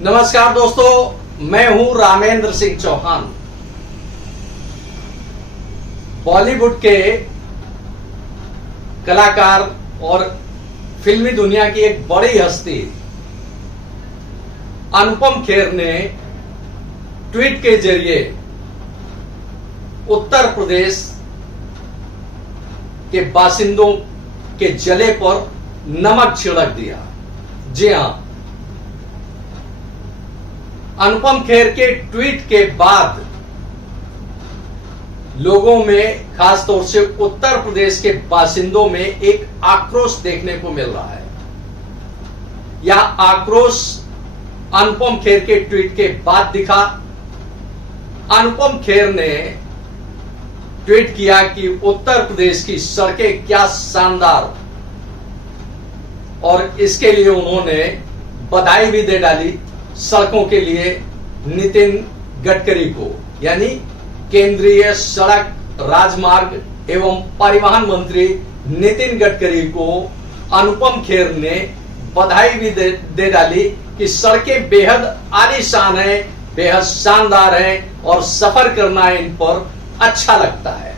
नमस्कार दोस्तों, मैं हूं रामेंद्र सिंह चौहान। बॉलीवुड के कलाकार और फिल्मी दुनिया की एक बड़ी हस्ती अनुपम खेर ने ट्वीट के जरिए उत्तर प्रदेश के बासिंदों के जले पर नमक छिड़क दिया। जी हां, अनुपम खेर के ट्वीट के बाद लोगों में, खासतौर से उत्तर प्रदेश के बासिंदों में एक आक्रोश देखने को मिल रहा है। यह आक्रोश अनुपम खेर के ट्वीट के बाद दिखा। अनुपम खेर ने ट्वीट किया कि उत्तर प्रदेश की सड़कें क्या शानदार, और इसके लिए उन्होंने बधाई भी दे डाली सड़कों के लिए नितिन गडकरी को, यानी केंद्रीय सड़क, राजमार्ग एवं परिवहन मंत्री नितिन गडकरी को अनुपम खेर ने बधाई भी दे डाली कि सड़कें बेहद आलीशान है, बेहद शानदार है और सफर करना इन पर अच्छा लगता है।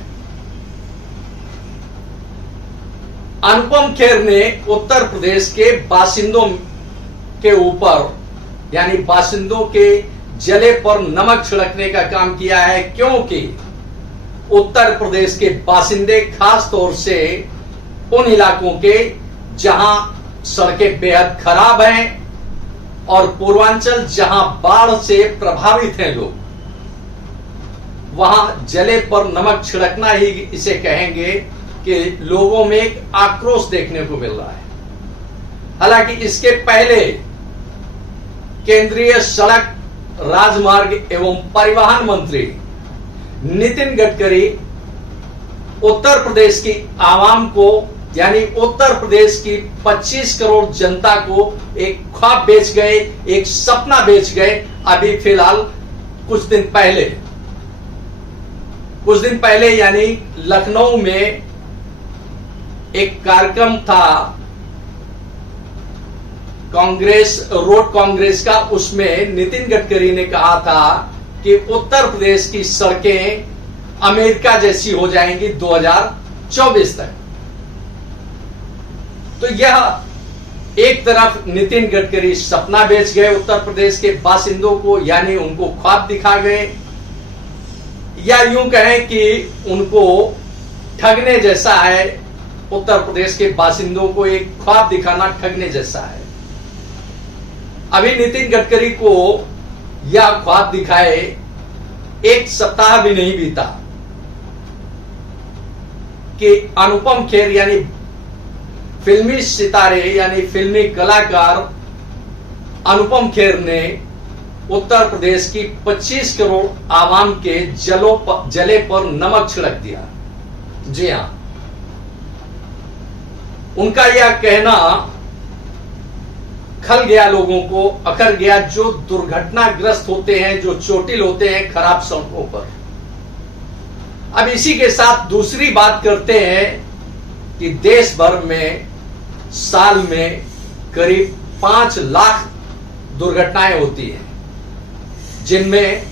अनुपम खेर ने उत्तर प्रदेश के बासिंदों के ऊपर, यानी बासिंदों के जले पर नमक छिड़कने का काम किया है, क्योंकि उत्तर प्रदेश के बासिंदे खास तौर से उन इलाकों के जहां सड़कें बेहद खराब हैं और पूर्वांचल जहां बाढ़ से प्रभावित हैं लोग, वहां जले पर नमक छिड़कना ही इसे कहेंगे कि लोगों में एक आक्रोश देखने को मिल रहा है। हालांकि इसके पहले केंद्रीय सड़क, राजमार्ग एवं परिवहन मंत्री नितिन गडकरी उत्तर प्रदेश की आवाम को, यानी उत्तर प्रदेश की 25 करोड़ जनता को एक ख्वाब बेच गए, एक सपना बेच गए। अभी फिलहाल कुछ दिन पहले यानी लखनऊ में एक कार्यक्रम था रोड कांग्रेस का। उसमें नितिन गडकरी ने कहा था कि उत्तर प्रदेश की सड़कें अमेरिका जैसी हो जाएंगी 2024 तक। तो यह एक तरफ नितिन गडकरी सपना बेच गए उत्तर प्रदेश के बासिंदों को, यानी उनको ख्वाब दिखा गए, या यूं कहें कि उनको ठगने जैसा है। उत्तर प्रदेश के बासिंदों को एक ख्वाब दिखाना ठगने जैसा है। अभी नितिन गडकरी को यह ख्वाब दिखाए एक सप्ताह भी नहीं बीता कि अनुपम खेर यानी फिल्मी सितारे, यानी फिल्मी कलाकार अनुपम खेर ने उत्तर प्रदेश की 25 करोड़ आवाम के जले पर नमक छिड़क दिया। जी हां, उनका यह कहना खल गया, लोगों को अखर गया, जो दुर्घटनाग्रस्त होते हैं, जो चोटिल होते हैं खराब सड़कों पर। अब इसी के साथ दूसरी बात करते हैं कि देश भर में साल में करीब 5 लाख दुर्घटनाएं होती हैं, जिनमें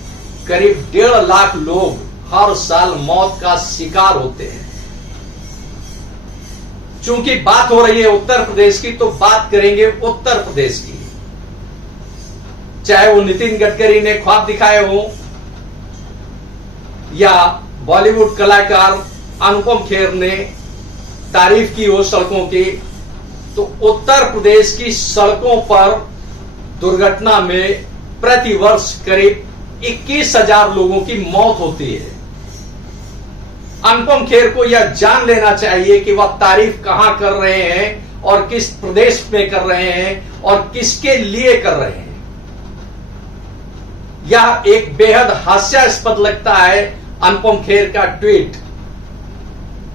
करीब 1.5 लाख लोग हर साल मौत का शिकार होते हैं। चूंकि बात हो रही है उत्तर प्रदेश की, तो बात करेंगे उत्तर प्रदेश की। चाहे वो नितिन गडकरी ने ख्वाब दिखाए हो या बॉलीवुड कलाकार अनुपम खेर ने तारीफ की हो सड़कों की, तो उत्तर प्रदेश की सड़कों पर दुर्घटना में प्रतिवर्ष करीब 21,000 लोगों की मौत होती है। अनुपम खेर को यह जान लेना चाहिए कि वह तारीफ कहां कर रहे हैं और किस प्रदेश में कर रहे हैं और किसके लिए कर रहे हैं। यह एक बेहद हास्यास्पद लगता है अनुपम खेर का ट्वीट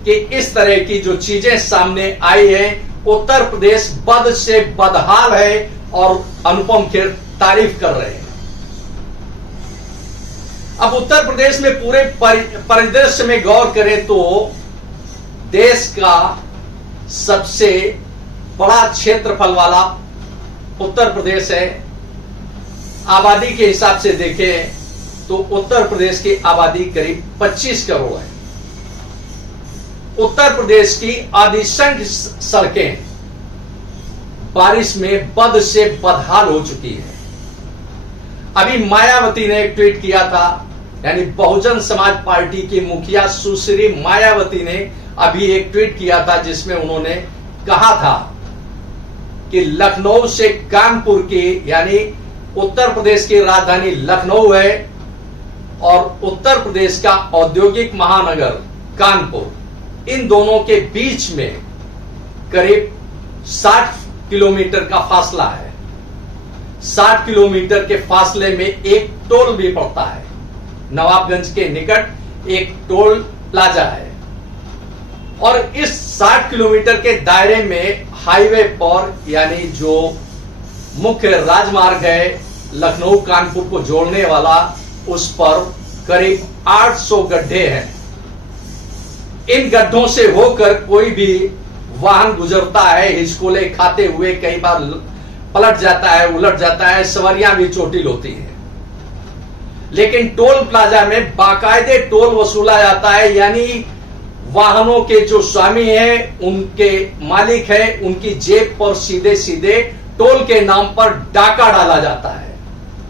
कि इस तरह की जो चीजें सामने आई हैं, उत्तर प्रदेश बद से बदहाल है और अनुपम खेर तारीफ कर रहे हैं। अब उत्तर प्रदेश में पूरे परिदृश्य में गौर करें तो देश का सबसे बड़ा क्षेत्रफल वाला उत्तर प्रदेश है। आबादी के हिसाब से देखें तो उत्तर प्रदेश की आबादी करीब 25 करोड़ है। उत्तर प्रदेश की अधिसंख्य सड़कें बारिश में बद से बदहाल हो चुकी है। अभी मायावती ने एक ट्वीट किया था, यानी बहुजन समाज पार्टी की मुखिया सुश्री मायावती ने अभी एक ट्वीट किया था जिसमें उन्होंने कहा था कि लखनऊ से कानपुर की, यानी उत्तर प्रदेश की राजधानी लखनऊ है और उत्तर प्रदेश का औद्योगिक महानगर कानपुर, इन दोनों के बीच में करीब 60 किलोमीटर का फासला है। 60 किलोमीटर के फासले में एक टोल भी पड़ता है। नवाबगंज के निकट एक टोल प्लाजा है और इस 60 किलोमीटर के दायरे में हाईवे पर, यानी जो मुख्य राजमार्ग है लखनऊ कानपुर को जोड़ने वाला, उस पर करीब 800 गड्ढे हैं। इन गड्ढों से होकर कोई भी वाहन गुजरता है, हिचकोले खाते हुए कई बार पलट जाता है, उलट जाता है, सवारियां भी चोटिल होती हैं। लेकिन टोल प्लाजा में बाकायदे टोल वसूला जाता है, यानी वाहनों के जो स्वामी हैं, उनके मालिक हैं, उनकी जेब पर सीधे सीधे टोल के नाम पर डाका डाला जाता है।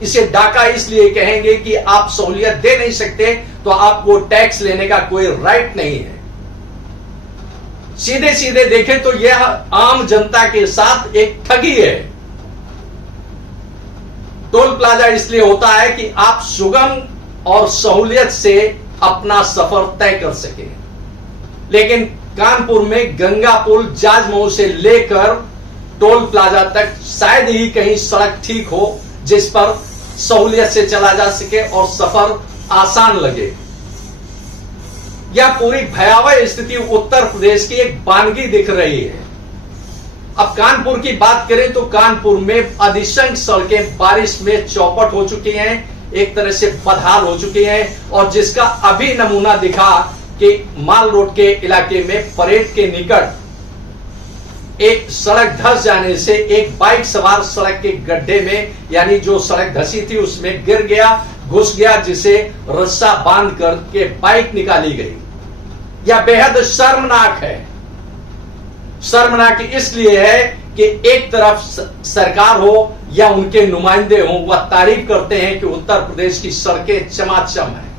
इसे डाका इसलिए कहेंगे कि आप सहूलियत दे नहीं सकते तो आपको टैक्स लेने का कोई राइट नहीं है। सीधे सीधे देखें तो यह आम जनता के साथ एक ठगी है। टोल प्लाजा इसलिए होता है कि आप सुगम और सहूलियत से अपना सफर तय कर सके। लेकिन कानपुर में गंगा पुल जाजमऊ से लेकर टोल प्लाजा तक शायद ही कहीं सड़क ठीक हो जिस पर सहूलियत से चला जा सके और सफर आसान लगे। यह पूरी भयावह स्थिति उत्तर प्रदेश की एक वानगी दिख रही है। अब कानपुर की बात करें तो कानपुर में अधिसंख्य सड़कें बारिश में चौपट हो चुकी हैं, एक तरह से बदहाल हो चुकी हैं और जिसका अभी नमूना दिखा कि माल रोड के इलाके में परेड के निकट एक सड़क धंस जाने से एक बाइक सवार सड़क के गड्ढे में, यानी जो सड़क धसी थी उसमें गिर गया, घुस गया, जिसे रस्सा बांध करके बाइक निकाली गई। यह बेहद शर्मनाक है। शर्मनाक इसलिए है कि एक तरफ सरकार हो या उनके नुमाइंदे हो, वह तारीफ करते हैं कि उत्तर प्रदेश की सड़कें चमाचम है।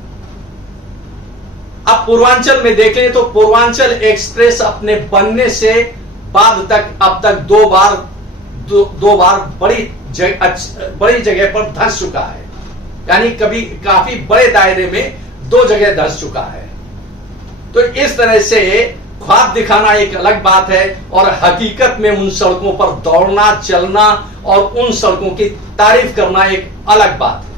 अब पूर्वांचल में देखें तो पूर्वांचल एक्सप्रेस अपने बनने से बाद तक अब तक दो बार बड़ी जगह पर धंस चुका है, यानी कभी काफी बड़े दायरे में 2 जगह धंस चुका है। तो इस तरह से ख्वाब दिखाना एक अलग बात है और हकीकत में उन सड़कों पर दौड़ना, चलना और उन सड़कों की तारीफ करना एक अलग बात है।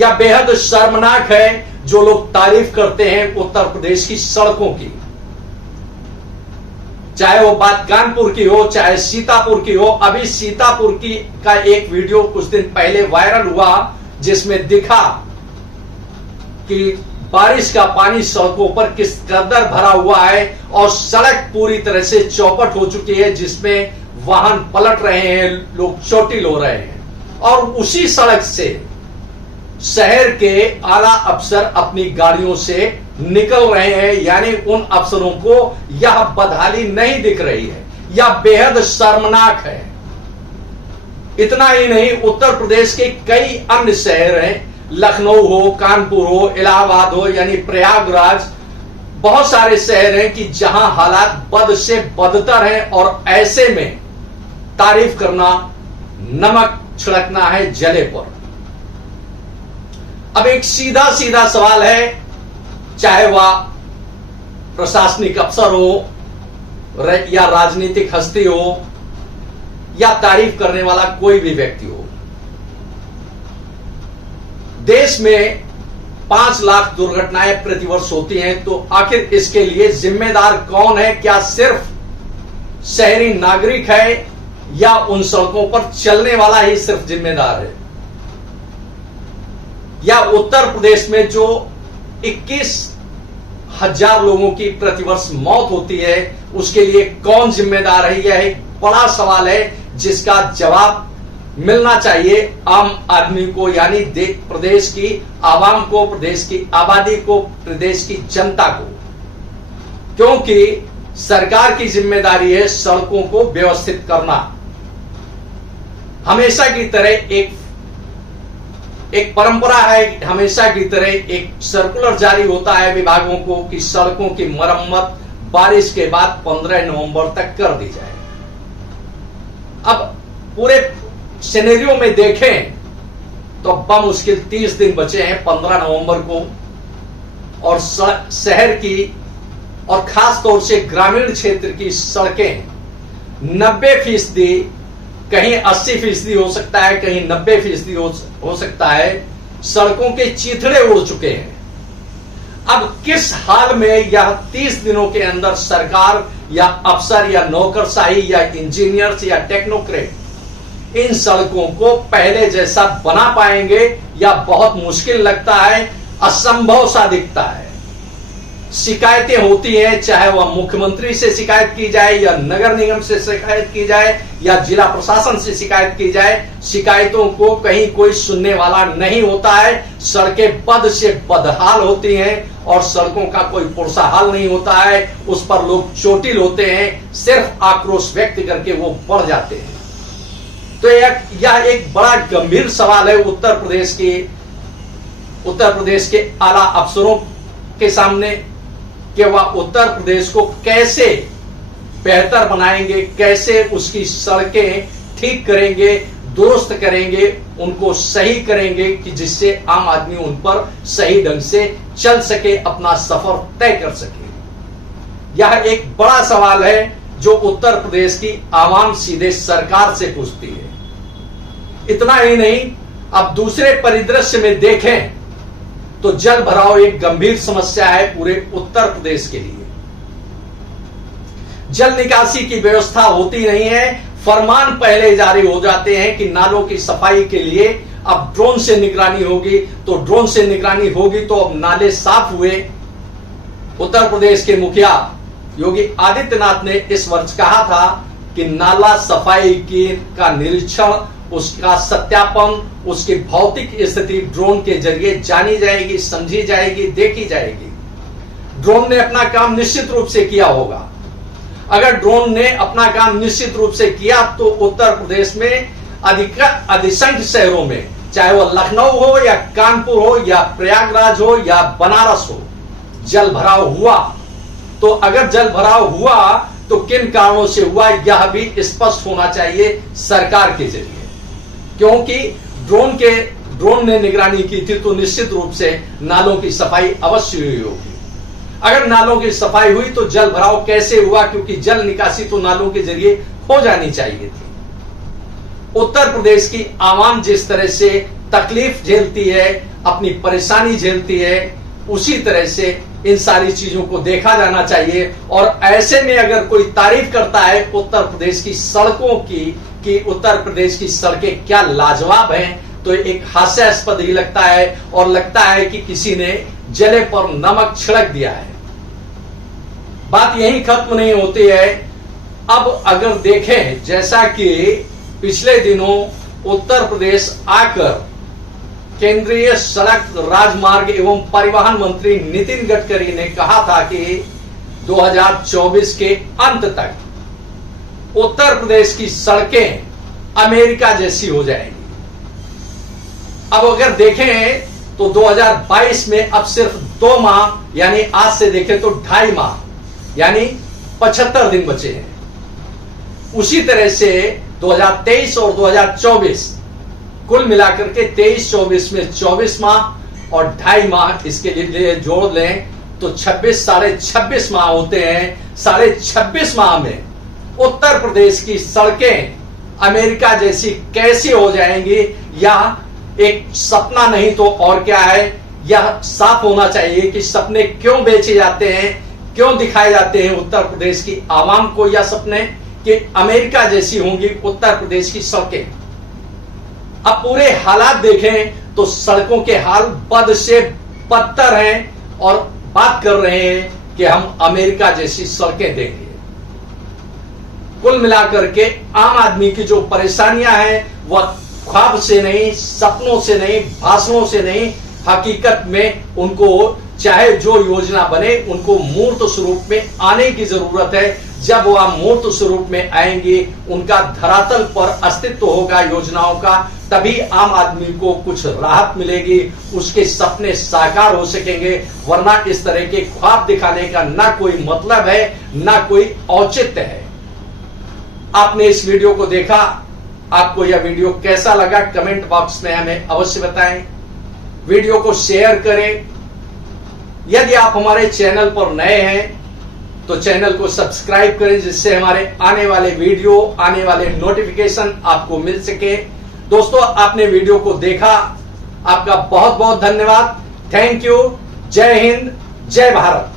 यह बेहद शर्मनाक है जो लोग तारीफ करते हैं उत्तर प्रदेश की सड़कों की, चाहे वो बात कानपुर की हो चाहे सीतापुर की हो। अभी सीतापुर की का एक वीडियो कुछ दिन पहले वायरल हुआ जिसमें दिखा कि बारिश का पानी सड़कों पर किस कदर भरा हुआ है और सड़क पूरी तरह से चौपट हो चुकी है, जिसमें वाहन पलट रहे हैं, लोग चोटिल हो रहे हैं। और उसी सड़क से शहर के आला अफसर अपनी गाड़ियों से निकल रहे हैं, यानी उन अफसरों को यह बदहाली नहीं दिख रही है। यह बेहद शर्मनाक है। इतना ही नहीं, उत्तर प्रदेश के कई अन्य शहर हैं, लखनऊ हो, कानपुर हो, इलाहाबाद हो, यानी प्रयागराज, बहुत सारे शहर हैं कि जहां हालात बद से बदतर हैं और ऐसे में तारीफ करना नमक छिड़कना है जले पर। अब एक सीधा सीधा सवाल है, चाहे वह प्रशासनिक अफसर हो या राजनीतिक हस्ती हो या तारीफ करने वाला कोई भी व्यक्ति हो, देश में 5 लाख दुर्घटनाएं प्रतिवर्ष होती हैं, तो आखिर इसके लिए जिम्मेदार कौन है? क्या सिर्फ शहरी नागरिक है या उन सड़कों पर चलने वाला ही सिर्फ जिम्मेदार है? या उत्तर प्रदेश में जो 21,000 लोगों की प्रतिवर्ष मौत होती है उसके लिए कौन जिम्मेदार है? यह एक बड़ा सवाल है जिसका जवाब मिलना चाहिए आम आदमी को, यानी प्रदेश की आवाम को, प्रदेश की आबादी को, प्रदेश की जनता को, क्योंकि सरकार की जिम्मेदारी है सड़कों को व्यवस्थित करना। हमेशा की तरह एक परंपरा है, हमेशा की तरह एक सर्कुलर जारी होता है विभागों को कि सड़कों की मरम्मत बारिश के बाद 15 नवंबर तक कर दी जाए। अब पूरे सिनेरियो में देखें तो बमुश्किल 30 दिन बचे हैं 15 नवंबर को, और शहर की और खास तौर से ग्रामीण क्षेत्र की सड़कें 90%, कहीं 80% हो सकता है, कहीं 90% हो सकता है, सड़कों के चीथड़े उड़ चुके हैं। अब किस हाल में यह 30 दिनों के अंदर सरकार या अफसर या नौकरशाही या इंजीनियर्स या टेक्नोक्रेट इन सड़कों को पहले जैसा बना पाएंगे, या बहुत मुश्किल लगता है, असंभव सा दिखता है। शिकायतें होती हैं, चाहे वह मुख्यमंत्री से शिकायत की जाए या नगर निगम से शिकायत की जाए या जिला प्रशासन से शिकायत की जाए, शिकायतों को कहीं कोई सुनने वाला नहीं होता है। सड़कें बद से बदहाल होती हैं और सड़कों का कोई पुरसा हाल नहीं होता है। उस पर लोग चोटिल होते हैं, सिर्फ आक्रोश व्यक्त करके वो बढ़ जाते हैं। तो यह एक बड़ा गंभीर सवाल है उत्तर प्रदेश के आला अफसरों के सामने कि वह उत्तर प्रदेश को कैसे बेहतर बनाएंगे, कैसे उसकी सड़कें ठीक करेंगे, दुरुस्त करेंगे, उनको सही करेंगे कि जिससे आम आदमी उन पर सही ढंग से चल सके, अपना सफर तय कर सके। यह एक बड़ा सवाल है जो उत्तर प्रदेश की आवाम सीधे सरकार से पूछती है। इतना ही नहीं, अब दूसरे परिदृश्य में देखें तो जल भराव एक गंभीर समस्या है पूरे उत्तर प्रदेश के लिए। जल निकासी की व्यवस्था होती नहीं है। फरमान पहले जारी हो जाते हैं कि नालों की सफाई के लिए अब ड्रोन से निगरानी होगी, तो ड्रोन से निगरानी होगी तो अब नाले साफ हुए। उत्तर प्रदेश के मुखिया योगी आदित्यनाथ ने इस वर्ष कहा था कि नाला सफाई का निरीक्षण, उसका सत्यापन, उसकी भौतिक स्थिति ड्रोन के जरिए जानी जाएगी, समझी जाएगी, देखी जाएगी। ड्रोन ने अपना काम निश्चित रूप से किया होगा। अगर ड्रोन ने अपना काम निश्चित रूप से किया तो उत्तर प्रदेश में अधिसंख्य शहरों में, चाहे वह लखनऊ हो या कानपुर हो या प्रयागराज हो या बनारस हो, जल भराव हुआ। तो अगर जल भराव हुआ तो किन कारणों से हुआ यह भी स्पष्ट होना चाहिए सरकार के जरिए, क्योंकि ड्रोन ने निगरानी की थी तो निश्चित रूप से नालों की सफाई अवश्य हुई होगी। अगर नालों की सफाई हुई तो जल भराव कैसे हुआ, क्योंकि जल निकासी तो नालों के जरिए हो जानी चाहिए थी। उत्तर प्रदेश की आवाम जिस तरह से तकलीफ झेलती है, अपनी परेशानी झेलती है, उसी तरह से इन सारी चीजों को देखा जाना चाहिए। और ऐसे में अगर कोई तारीफ करता है उत्तर प्रदेश की सड़कों की कि उत्तर प्रदेश की सड़कें क्या लाजवाब हैं, तो एक हास्यास्पद ही लगता है और लगता है कि किसी ने जले पर नमक छिड़क दिया है। बात यही खत्म नहीं होती है। अब अगर देखें, जैसा कि पिछले दिनों उत्तर प्रदेश आकर केंद्रीय सड़क राजमार्ग एवं परिवहन मंत्री नितिन गडकरी ने कहा था कि 2024 के अंत तक उत्तर प्रदेश की सड़कें अमेरिका जैसी हो जाएंगी। अब अगर देखें तो 2022 में अब सिर्फ 2 माह, यानी आज से देखें तो 2.5 माह, यानी 75 दिन बचे हैं। उसी तरह से 2023 और 2024 कुल मिलाकर के 23-24 में 24 माह और 2.5 माह इसके लिए जोड़ लें तो 26 माह होते हैं। 26 माह में उत्तर प्रदेश की सड़कें अमेरिका जैसी कैसी हो जाएंगी, यह एक सपना नहीं तो और क्या है। यह साफ होना चाहिए कि सपने क्यों बेचे जाते हैं, क्यों दिखाए जाते हैं उत्तर प्रदेश की आवाम को यह सपने कि अमेरिका जैसी होंगी उत्तर प्रदेश की सड़कें। अब पूरे हालात देखें तो सड़कों के हाल बद से बदतर हैं और बात कर रहे हैं कि हम अमेरिका जैसी सड़कें देंगे। कुल मिलाकर के आम आदमी की जो परेशानियां हैं वह ख्वाब से नहीं, सपनों से नहीं, भाषणों से नहीं, हकीकत में उनको चाहे जो योजना बने उनको मूर्त स्वरूप में आने की जरूरत है। जब वह मूर्त स्वरूप में आएंगे, उनका धरातल पर अस्तित्व होगा योजनाओं का, तभी आम आदमी को कुछ राहत मिलेगी, उसके सपने साकार हो सकेंगे। वरना इस तरह के ख्वाब दिखाने का ना कोई मतलब है, ना कोई औचित्य है। आपने इस वीडियो को देखा, आपको यह वीडियो कैसा लगा कमेंट बॉक्स में हमें अवश्य बताएं। वीडियो को शेयर करें। यदि आप हमारे चैनल पर नए हैं तो चैनल को सब्सक्राइब करें, जिससे हमारे आने वाले वीडियो, आने वाले नोटिफिकेशन आपको मिल सके। दोस्तों, आपने वीडियो को देखा, आपका बहुत बहुत धन्यवाद। Thank you. जय हिंद, जय भारत।